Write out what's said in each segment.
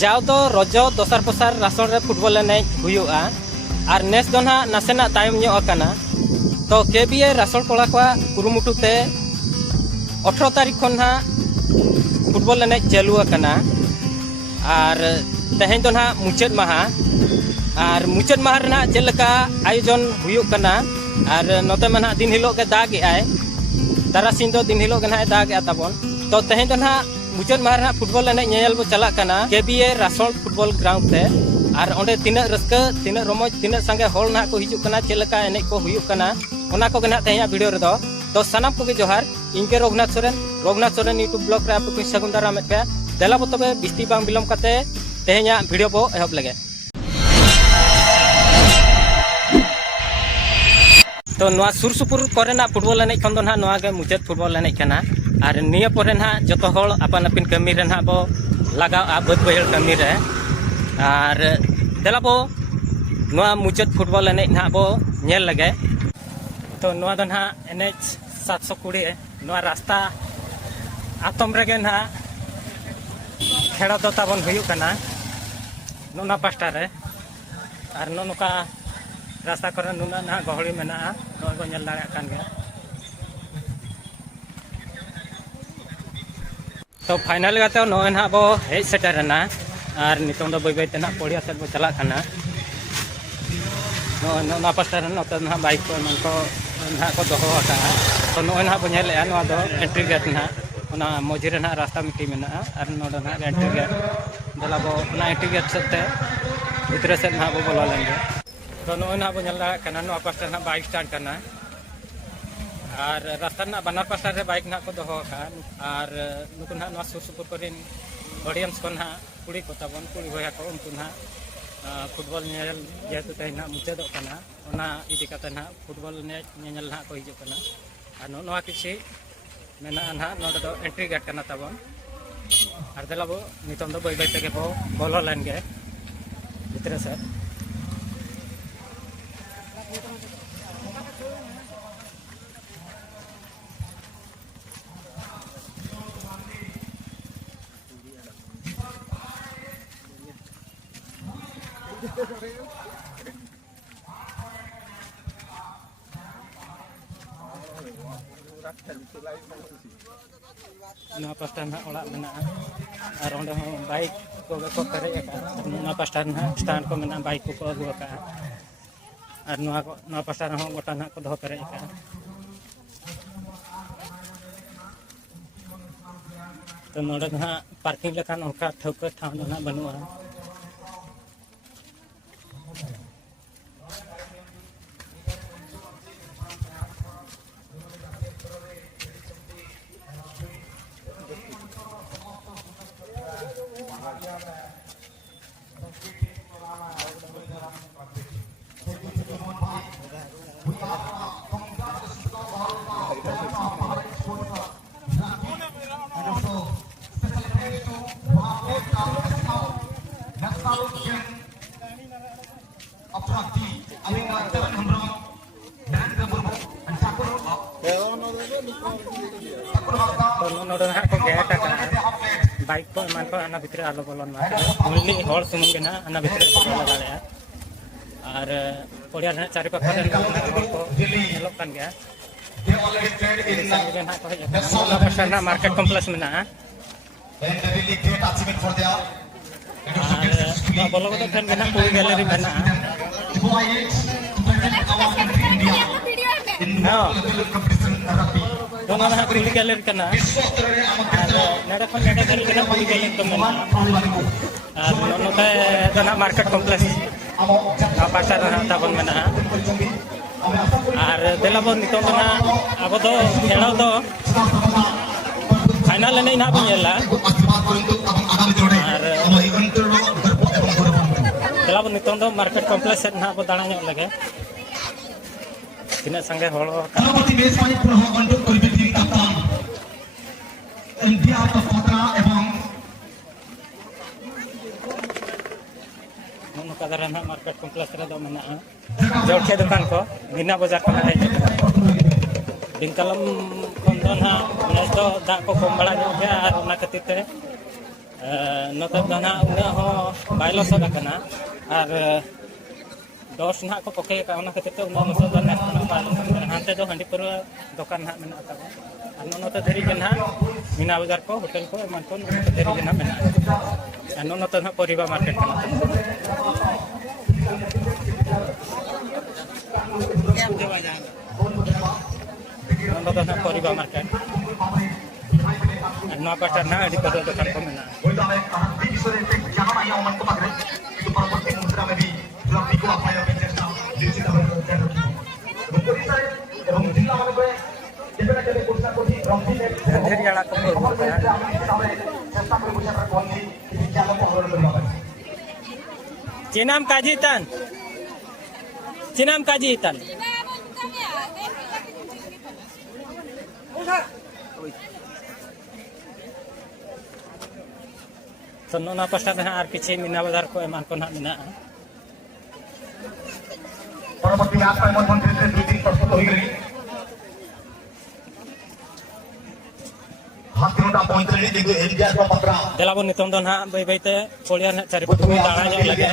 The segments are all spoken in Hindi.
जाव तो रोजो दोसार पोसार रासन रे फुटबॉल एनेज हुयुआ और नेस दो ना नासेना तायम ᱧᱚᱜ आकाना तो केबीए रासन कोड़ा को कुरुमुटुते 18 तारीख खन ना फुटबॉल एनेज चालू आकाना और तेहें दो ना मुचाद माहा और मुचाद माहा रना चेलका आयोजन हुयुक कना और नोते मना दिन हिलो के दाग आय तारासिन दो दिन हिलो के ना दाग ताबन तो तेहें दो ना मुचाद माहा रना फुटबॉल एनेज नेल बो चला कना केबीए रासन फुटबॉल ग्राउंड ते और ओंडे तिना रस्का तिना रोमज तिना संगे होल ना को हिजुक कना चेलका एनेज को हुयुक कना ओना को गना तेहें वीडियो रे तो सनाम को जोहार इनके रघुनाथ सोरेन यूट्यूब ब्लॉग रे आपको सगुन दारा में पे देला बो तबे बिस्ती बांग बिलम कते तेहें वीडियो बो एहब लगे तो नवा सुर सुपुर कोरेना फुटबॉल एनेज खन दो ना नवा के मुचाद फुटबॉल एनेज कना और निया परे ना जतो होल अपन अपन कमी रे ना बो लगा बद बहल कमी रे और देला बो नवा मुचाद फुटबॉल एनेज ना बो नेल लगे तो नवा दो ना एनेज 720 नवा रास्ता आतम रेगे ना खेड़ा दो ताबन हुयुक कना नोना पास्टा रे और नोका रास्ता करे नुना ना गहड़ी मेना नोय को नेल दाड़ा कान गे तो फाइनल गाते नोय ना बो हेज सेटरना और नितों दो बय तेना पड़िया सेट बो चला कना नोना पास्टा रे नोते ना बाइक को मन को ना को दोहो आका तो नोय ना बो नेल ए नोआ दो एंट्री गेट ना ओना मोजी रे ना रास्ता मिटी मेना और नोडा ना एंट्री गेट दला बो ना एंट्री गेट सेते भितर से ना बो बोला लेंगे तो नोय ना बो नेल कना नोआ पास्टा ना बाइक स्टार्ट करना और रास्ता ना बनार पास्टा रे बाइक ना को दोहो आका और नुकु ना नोआ सुर सुपुर करिन ऑडियंस को ना कुड़ी को ताबन कुड़ी होया को उनको ना फुटबॉल नेल जेतु तेना मुचाद कना ओना इदी कते ना फुटबॉल नेल ना को हिजु कना और नोआ किछि मेना ना नोडे दो एंट्री गेट कना ताबन और देला बो नितों दो बय बय तेगे बो बोलो लेन गे भितर से ना पास्टा ना ओड़ा मेना और ओंडे हो बाइक को करे ना पास्टा ना स्टैंड को मेना बाइक को अगु का और ना पास्टा ना गोटा ना को दो करे का तो नोडे ना पार्किंग लेखान ओका ठौक ठाव ना बनुआ बाइक को मन को आना भितर आलो बोलन मा ओनली हॉल सुमन के ना आना भितर बोला दाड़े और पड़िया रे चारि पाखा रे हॉल को हेलो कान गया ना मार्केट कॉम्प्लेक्स में ना और बोलो तो फैन के ना पूरी गैलरी में ना दोनों ना पूरी गैलरी करना और नेडा खन नेडा गैलरी करना पूरी गैलरी तो मेना और नोते दोना मार्केट कॉम्प्लेक्स ना पासा ना ताबन मेना और देला बो नितो ना अब दो खेड़ा दो फाइनल ने ना बनेला और देला बो नितो दो मार्केट कॉम्प्लेक्स ना बो दाणा ᱧᱚᱜ लगे तिना संगे होल ना मार्केट कॉम्प्लेक्स रे दो मेना जोड़खे दुकान को बिना बाजार को है दिनकालम खन दो ना नेस दो दा को कम बड़ा ᱧᱚᱜ गया और ओना खातिर ते नोते दो ना उना हो बाइलो सद कना और दस ना को पके का उना खातिर उना मसो दो ना हांते दो हंडी पर दुकान ना मेना ता और नोते धरी के ना मीना बाजार को होटल को एमान को नोते धरी के ना मेना और नोते ना परिबा मार्केट कना नोते ना परिबा मार्केट नौ पाटा ना अड़ी पर दुकान को मेना चिनाम काजी तन तो नोना पास्टा ना आर किछि मीना बाजार को एमान को ना मेना परवर्ती आपका मंत्री से 2-3 प्रस्तुत हो गई हाथिनोटा पंचरी देखो एरिया को पत्रा देलाबो नितम दो ना बई बईते पोलिया ना चारि पटु दाड़ा जो लगे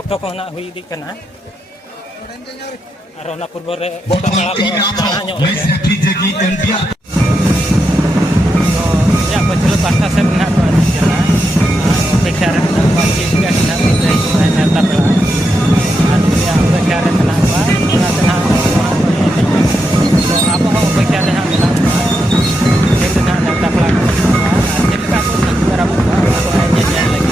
ऑक्टो को ना हुई दी कना और ना पूर्व रे दाड़ा जो लगे या बचलो पास्ता से ना तो जना अपेक्षा रे ना बाकी के ना ना तबला और या अपेक्षा रे ना बा ना ना तो आप हो अपेक्षा रे ना मिला के ना ना तबला और का को बराबर तो ये लगी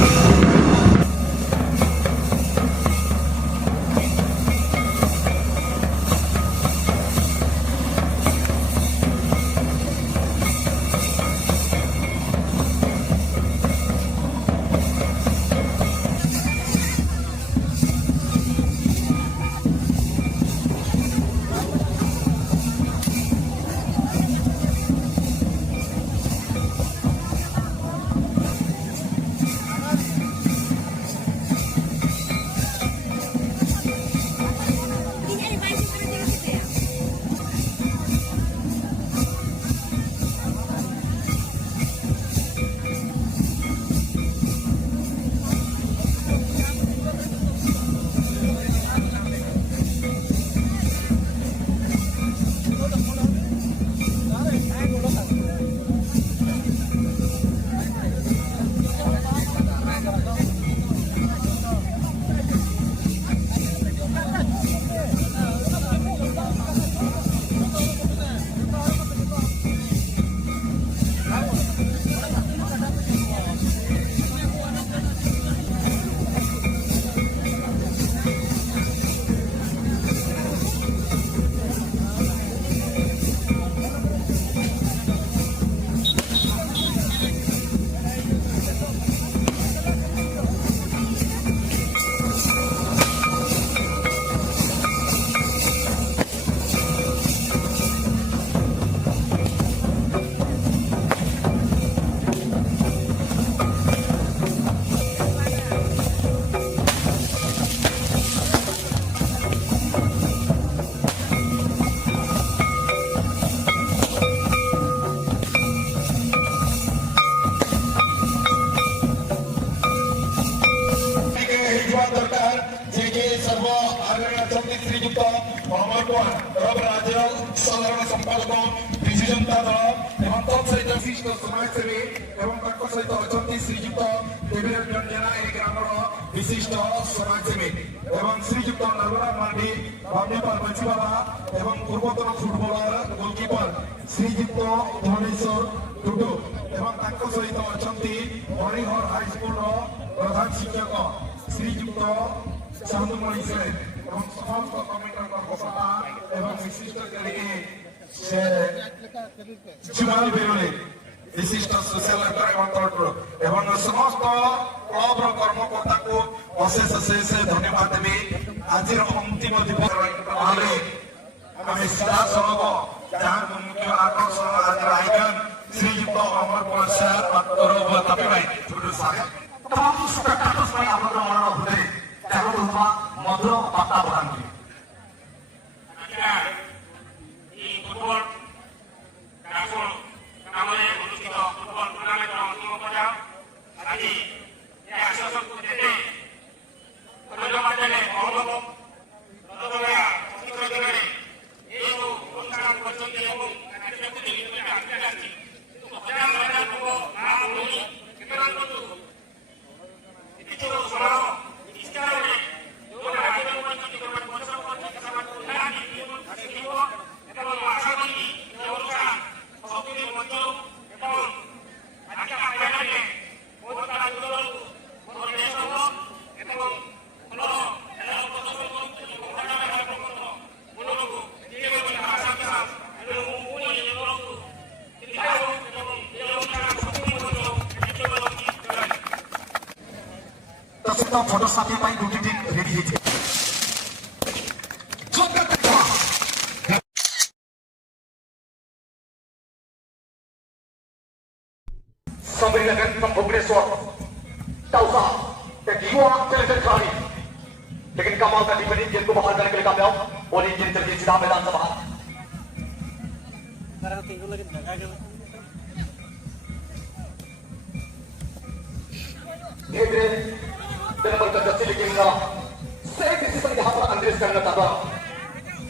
विशिष्ट समाजसेवी एवं श्रीजुक्त नरवरा मांडी बाबनेपाल बंसी बाबा एवं पूर्वतन फुटबलर गोलकीपर श्रीजुक्त धनेश्वर टुडू एवं सहित अच्छा हरिहर हाईस्कूल प्रधान शिक्षक श्रीजुक्त चांदुमणि सेन एवं समस्त कमिटर घोषणा एवं विशिष्ट जुमाल बेरोले विशिष्ट सोशल वर्कर एवं समस्त क्लब कर्मकर्ता को अशेष अशेष धन्यवाद देवी आज अंतिम दिवस सीधा सड़क जहाँ मुख्य आकर्षण आज आयोजन श्रीजुक्त अमर प्रसाद मधुर बार्ता बढ़ाती फुटबल फोटो साथी दुटी टीम रेडी है Somebody like from Bhubaneswar, Tausa, एक युवा टैलेंटेड खिलाड़ी, लेकिन कमाल का टीम इंडियन को बाहर करने के लिए कामयाब और इंडियन चल के सीधा मैदान से बाहर। धीरे नंबर का दस्ती लेकिन सही डिसीजन यहाँ पर अंग्रेज करना था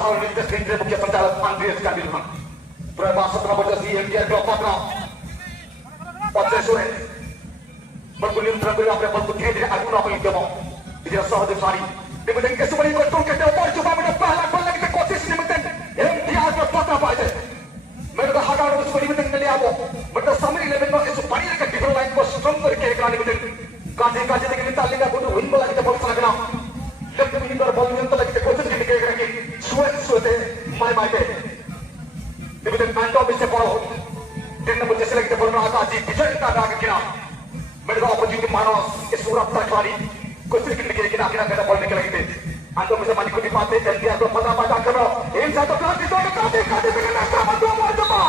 और निर्देश केंद्रीय मुख्य संचालक अंग्रेज का निर्माण प्रभाव 17 बजे India club Patna Sulit, berkulit berkulit apa yang berkulit dari aku nak pergi jawab. Dia sahaja sari. Dia berdengar kesemua ini kontrol kita orang cuba mendapat lakukan lagi kita kosis ni mungkin. Yang dia ada apa apa aja. Mereka harga orang semua ini mungkin dia apa. Mereka sambil level nak itu pani lagi different line ko strong करके एकरानी mungkin. Kaji kaji dengan kita lihat aku win bola kita bola sana kena. Jab ini baru bola yang lagi kita kosis kita kerana suet suete mai pe. Dia berdengar manto bisa follow. दिन नंबर जैसे लगते बोल रहा था जी विजय का राग किना मेरे को अपोजिट मानस इस सूरत तक वाली कुछ सेकंड के किना किना मेरा बोलने के लगे थे अंदर मुझे मानी को दिखाते एनटीआर को पता पता करो इन सातों क्लास तो काटे काटे बिना नाश्ता मत दो मत दो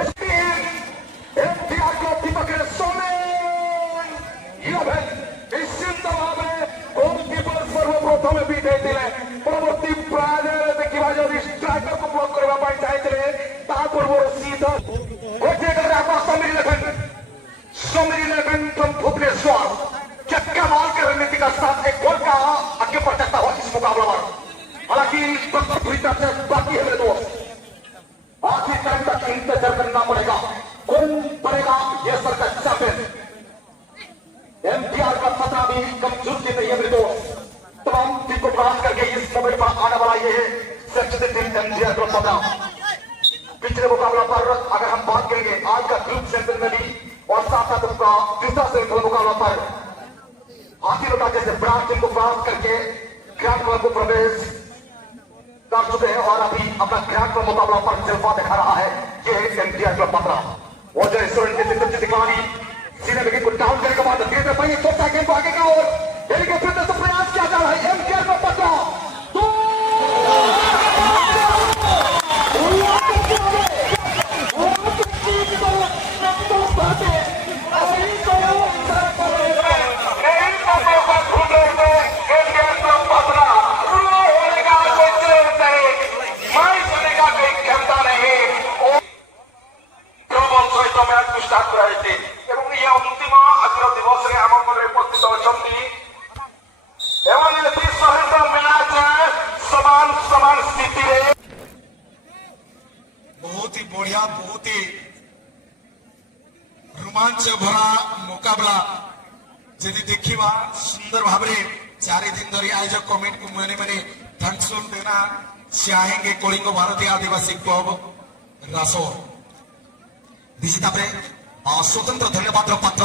इसकी एनटीआर को दीपक ने सोने ये है इस चिंता में गोलकीपर सर्वप्रथम बीते दिले परवर्ती प्रायर देखि बाजो स्ट्राइकर को ब्लॉक करबा पाई चाहते ता पूर्व सीधा Somebody from Bhubaneswar क्या कमाल की रणनीति का साथ एक गोल का आगे बढ़ सकता हुआ इस मुकाबला में हालांकि पूरी तरह से बाकी है मेरे दोस्त आखिर टाइम तक इंतजार करना पड़ेगा कौन बनेगा ये सर का चैंपियन एमटीआर का खतरा भी कमजोर नहीं है मेरे दोस्त तमाम टीम को क्रॉस करके इस मोमेंट पर आने वाला ये है सेक्शन टीम एमटीआर का खतरा पिछले मुकाबला पर अगर हम बात करेंगे आज का ग्रुप चैंपियन में भी और साथ साथ उनका दूसरा श्रृंखला मुकाबला पर हाथी लोटा जैसे ब्रांड टीम को क्रॉस करके ग्रैंड क्लब को प्रवेश कर चुके हैं और अभी अपना ग्रैंड क्लब मुकाबला पर जलवा दिखा रहा है ये एमटीआर क्लब पटना और जो रेस्टोरेंट के सिस्टम की दिखानी सीने विकेट को डाउन करने के बाद धीरे धीरे भाई छोटा गेम को आगे का और यानी कि फिर से प्रयास किया जा रहा है एमटीआर क्लब पटना स्टार्ट कराइए एवं ये अंतिम आखिर दिवस रे आम परे उपस्थित अछंती एवं ये 30 मैच समान समान स्थिति रे बहुत ही बढ़िया बहुत ही रोमांच भरा मुकाबला जदि देखिबा सुंदर भाबरे 4 दिन धरि आयोजक कमिटी को माने माने थैंक्स देना चाहेंगे कलिंग भारतीय आदिवासी क्लब रासोर विजेता स्वतंत्र धन्यवाद पात्र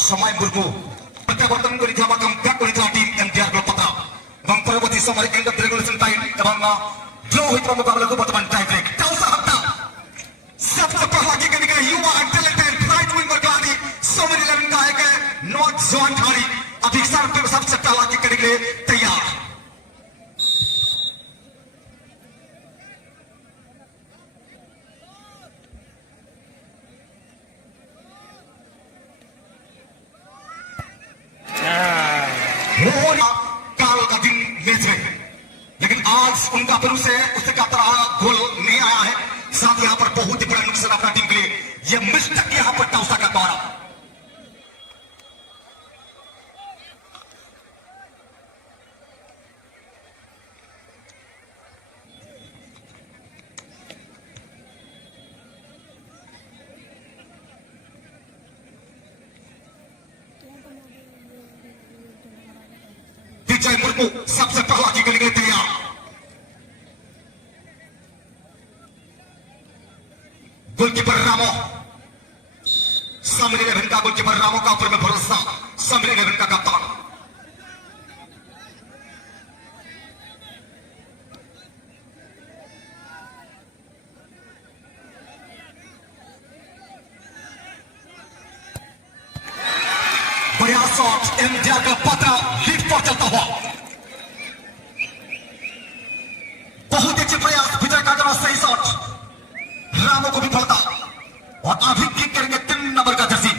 समय मुर्मू प्रत्यावर्तन टीम एमटीआर क्लब पटना और परवर्ती समय end of regulation time draw होता मुकाबला को वर्तमान टाइम ब्रेक सबसे पहला किक युवा टैलेंटेड राइट विंगर खिलाड़ी समर 11 का एक नॉट जॉन खिलाड़ी अभी सबसे पहला किक करने के लिए तैयार काल का दिन मैच है लेकिन आज उनका फिर से उसका तरह गोल नहीं आया है साथ यहाँ पर बहुत ही बड़ा नुकसान अपना टीम के लिए ये मिस्टेक यहाँ पर टौसा का द्वारा विजय मुर्मू सबसे पहला किक के लिए तैयार। गोलकीपर रामो, समरी इलेवन का गोलकीपर रामो का ऊपर में भरोसा, समरी इलेवन का कप्तान। बढ़िया शॉट, इंडिया का पत्र लीड पर चलता हुआ। बहुत अच्छे प्रयास, विजय का जरा सही शॉट, रामो को भी फलता और अभी किक करेंगे 3 नंबर का जर्सी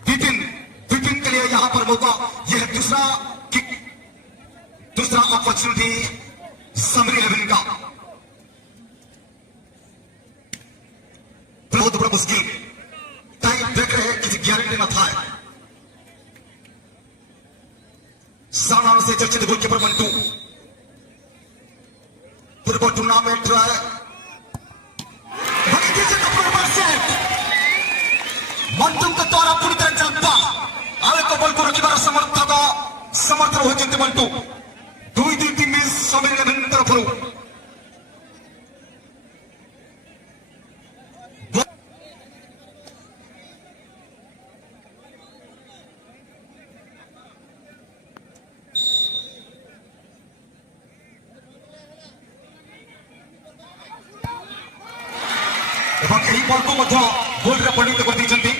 विपिन के लिए यहां पर मौका। यह दूसरा किक, दूसरा अपॉर्चुनिटी समरी इलेवन का। बहुत बड़ा मुश्किल टाइम देख रहे हैं, किसी गारंटी न था। साना से चर्चित गोलकीपर मंटू पूर्व टूर्नामेंट मंटू के द्वारा पूरी तरह जनता आवे को बल को रखिबार समर्थन होइछन्ते मंटू। 2 टीम में समरी इलेवन तरफ এবং এই বল को मध्य गोल रे परिणत कर दैछन्ती।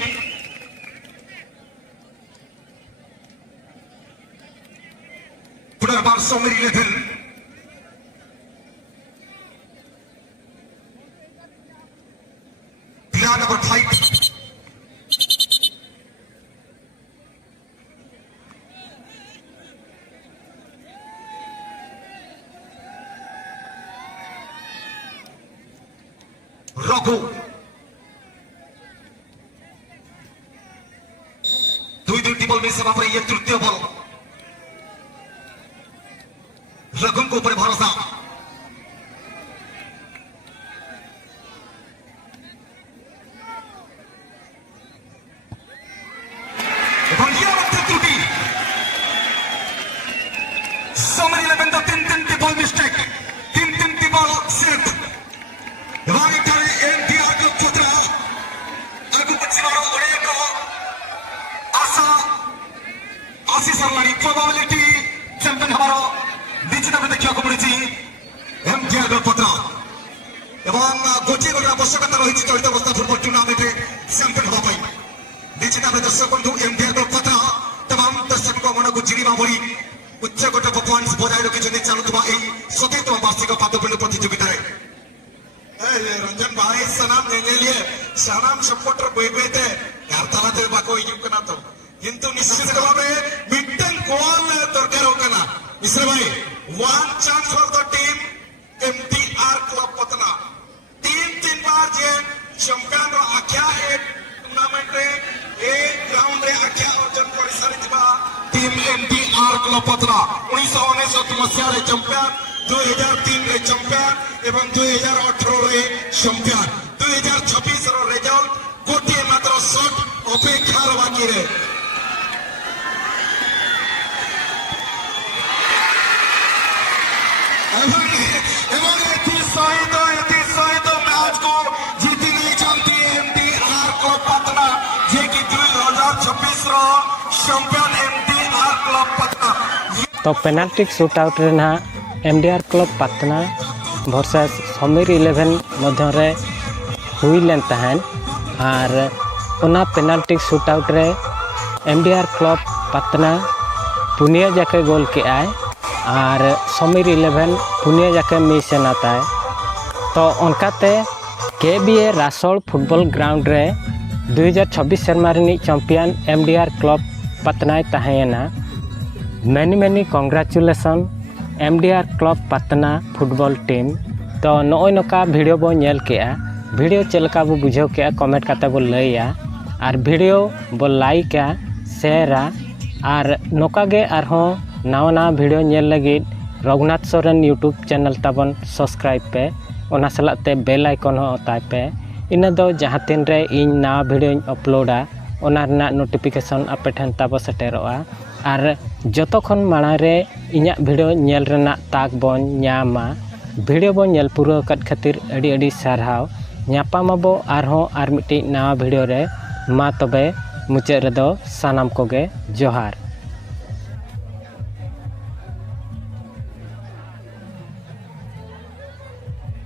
पुनर्बार Samri eleven player number 5 Raghu. 2 ball में सेवा पर यह तृतीय बॉल, रघु को ऊपर भरोसा। त्रुटि समरी इलेवन का 3 ball mistake, 3 ball set. NTR club पत्र आगु पछिबार अनेक आशा आसी सरलानी प्रोबेबिलिटी चैंपियन हमारा निश्चित भाव देखा पड़ी एनटीआर क्लब पत्र एवं गोटे गोटे आवश्यकता रही चलित अवस्था फुटबल टूर्नामेंट चैंपियन हाँपाई। निश्चित भाव दर्शक बंधु एनटीआर क्लब पत्र तमाम दर्शकों मन को जिणवा भरी उच्चकोट परफॉर्मेंस बजाय रखी चलुवा 27 वार्षिक पादपिंड प्रतियोगिता। रंजन भाई सनाम नेनेलिए सनाम सपोर्टर बैबेते यार तालाते बाको हिजुग कना तो किंतु निश्चित भावे मिडटन गोल दरकार होकना। इसरे भाई 1 chance for the team MTR club Patna. 3 बार जे चैंपियन रो आख्या ए टूर्नामेंट रे ए ग्राउंड रे आख्या अर्जन करि सारिथिबा टीम एमटीआर क्लब पतना 1969 मसिया रे चैंपियन, 2003 रे चैंपियन एवं 2018 रे चैंपियन। 2026 रो रिजल्ट गोटे मात्र शॉट अपेक्षा बाकी रे। सहित मैच को जीती नहीं चाहती एमटीआर क्लब पटना, जे कि 2026 रो चैंपियन एमटीआर क्लब पटना। तो पेनाल्टी शूट आउट रे ना MDR club Patna versus Samri eleven मध्य हुई लेन तहन और उना पेनाल्टी शूट आउट रे एमडीआर क्लब पटना पुनिया जाके गोल के आए और समरी इलेवन पुनिया जाके मिस आता है। तो उनकाते केबीए रासोल फुटबॉल ग्राउंड रे 2026 शर्मा चैंपियन एमडीआर क्लब पटना तहना। Many congratulation MDR club Patna football team. तो नॉय नका वीडियो बो नेल के वीडियो चलका बो बुझाव के कमेंट करते बो लैया और वीडियो बो लाइका शेयरा और नोका गे आरहों नवा नवा वीडियो नेल लगी रघुनाथ सोरेन यूट्यूब चैनल ताबन सब्सक्राइब पे ओना सलाते बेल आइकन हो ताय पे। इन दो जहाँ तीन रे इन नवा वीडियो अपलोडा ओना रना नोटिफिकेशन आपे ठेन ताबो सेटेरोआ और जतो खन माड़ा रे इᱧᱟᱹᱜ वीडियो नेल रना ताक बन ᱧᱟᱢᱟ वीडियो बन नेल पूरा कट खातिर अड़ी अड़ी सारहाव ᱧᱟᱯᱟᱢᱟᱵᱚ आरहों आर मिट्टी नवा वीडियो रे मा तबे मुचाद रेदो सानाम कोगे जोहार।